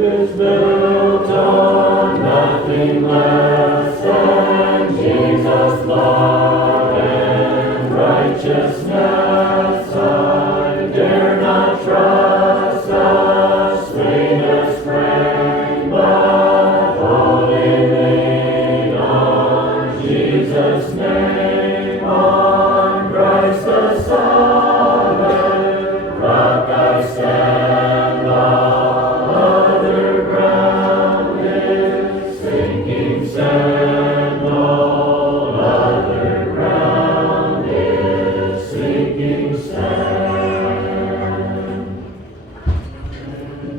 is built on nothing less than Jesus' blood and righteousness. I dare not trust the sweetest frame, but wholly lean on Jesus' name, on Christ the solid rock I stand. All other ground is sinking sand. All other ground is sinking sand.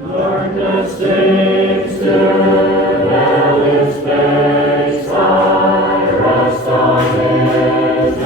Darkness seems to veil His face. I rest on His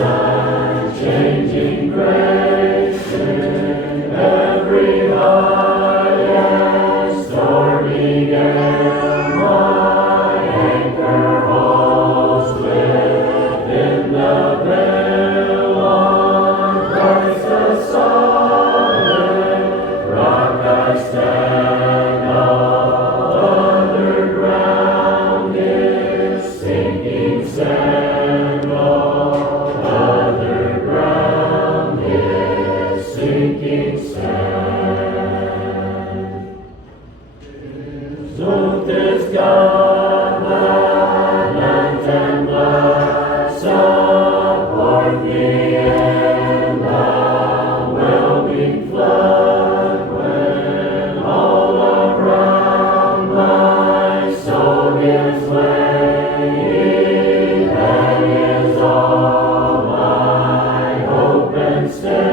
unchanging grace. In every high and stormy gale, my anchor holds within the veil. On Christ the solid rock I stand. All other ground is sinking sand. All other ground is sinking sand. His oath is covenant and blood, support me in the whelming flood. When all around my soul gives way, that is all my hope and stay.